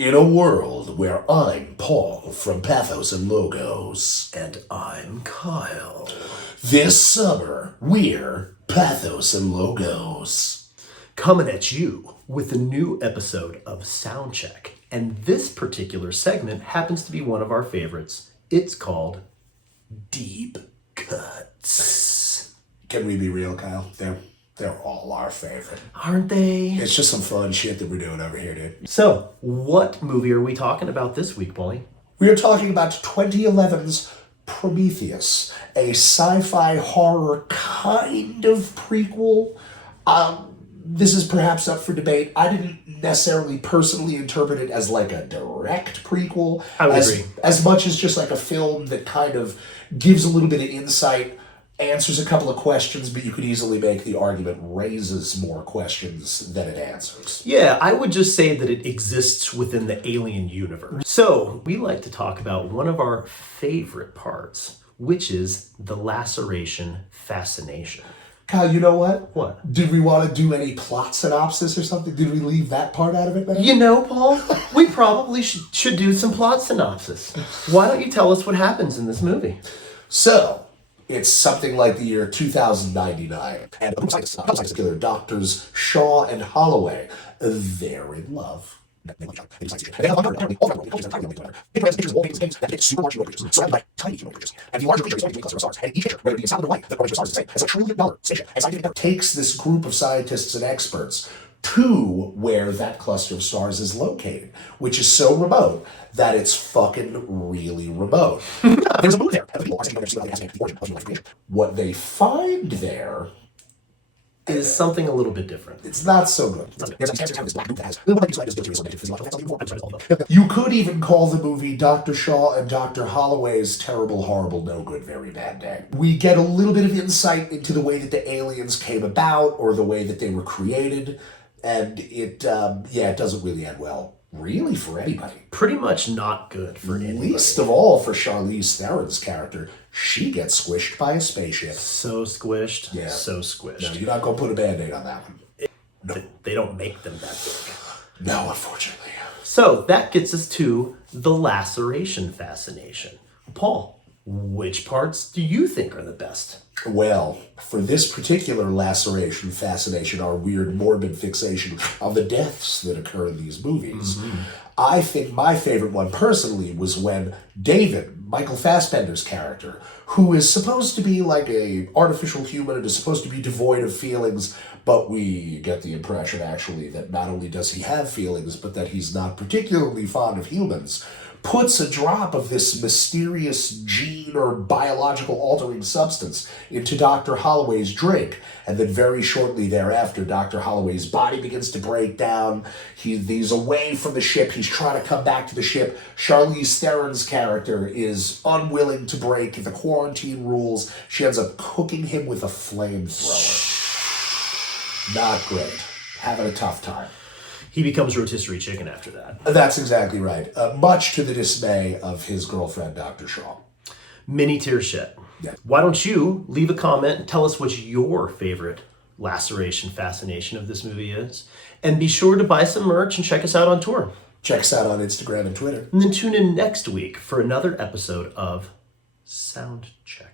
In a world where I'm Paul from PATHOS and Logos. And I'm Kyle. This summer, we're PATHOS and Logos. Coming at you with a new episode of Soundcheck. And this particular segment happens to be one of our favorites. It's called Deep Cuts. Can we be real, Kyle? They're all our favorite. Aren't they? It's just some fun shit that we're doing over here, dude. So, what movie are we talking about this week, Paulie? We are talking about 2011's Prometheus, a sci-fi horror kind of prequel. This is perhaps up for debate. I didn't necessarily personally interpret it as like a direct prequel. I would agree. As much as just like a film that kind of gives a little bit of insight, answers a couple of questions, but you could easily make the argument raises more questions than it answers. Yeah, I would just say that it exists within the alien universe. So, we like to talk about one of our favorite parts, which is the Laceration Fascination. Kyle, you know what? What? Did we want to do any plot synopsis or something? Did we leave that part out of it, man? You know, Paul, we probably should do some plot synopsis. Why don't you tell us what happens in this movie? So, it's something like the year 2099, and scientists killer doctors Shaw and Holloway, they're in love. They love each other. They do science fiction. And they have apparently all around the world, entirely unlike It presents pictures of all paintings and paintings that depict super large humanoid creatures, surrounded by tiny humanoid creatures. And the larger creature is only a cluster of stars. And each picture, whether it be in solid or light, the formation of stars is the same. As a $1 trillion spaceship, and scientific effort takes this group of scientists and experts to where that cluster of stars is located, which is so remote that it's fucking really remote. There's a moon there, and the people are saying they're seeing the origin of human life creation. What they find there Is something a little bit different. it's not so good. There's a cancer town, this black group that has what might be slightly built to physiological. You could even call the movie Dr. Shaw and Dr. Holloway's Terrible, Horrible, No Good, Very Bad Day. We get a little bit of insight into the way that the aliens came about or the way that they were created, and it doesn't really end well. Really, for anybody. Pretty much not good for anybody. Least of all for Charlize Theron's character. She gets squished by a spaceship. So squished. Yeah. So squished. No, you're not going to put a Band-Aid on that one. No. They don't make them that big. No, unfortunately. So that gets us to the Laceration Fascination. Paul, which parts do you think are the best? Well, for this particular Laceration Fascination, our weird morbid fixation on the deaths that occur in these movies, I think my favorite one personally was when David, Michael Fassbender's character, who is supposed to be like a artificial human and is supposed to be devoid of feelings, but we get the impression actually that not only does he have feelings, but that he's not particularly fond of humans, puts a drop of this mysterious gene or biological altering substance into Dr. Holloway's drink. And then very shortly thereafter, Dr. Holloway's body begins to break down. He's away from the ship. He's trying to come back to the ship. Charlize Theron's character is unwilling to break the quarantine rules. She ends up cooking him with a flamethrower. Not great. Having a tough time. He becomes rotisserie chicken after that. That's exactly right. Much to the dismay of his girlfriend, Dr. Shaw. Mini tear shed. Yeah. Why don't you leave a comment and tell us what your favorite Laceration Fascination of this movie is? And be sure to buy some merch and check us out on tour. Check us out on Instagram and Twitter. And then tune in next week for another episode of Soundcheck.